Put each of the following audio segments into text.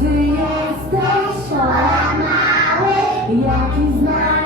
Ty jesteś? Polak mały, Jaki znak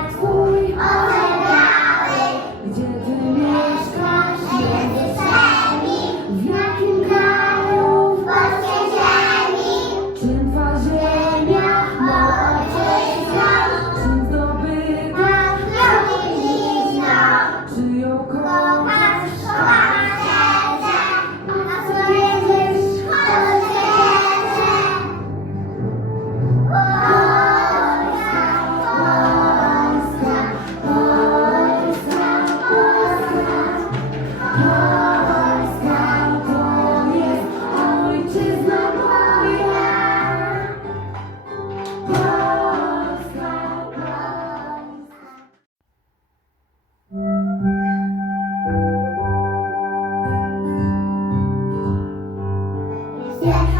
Yeah.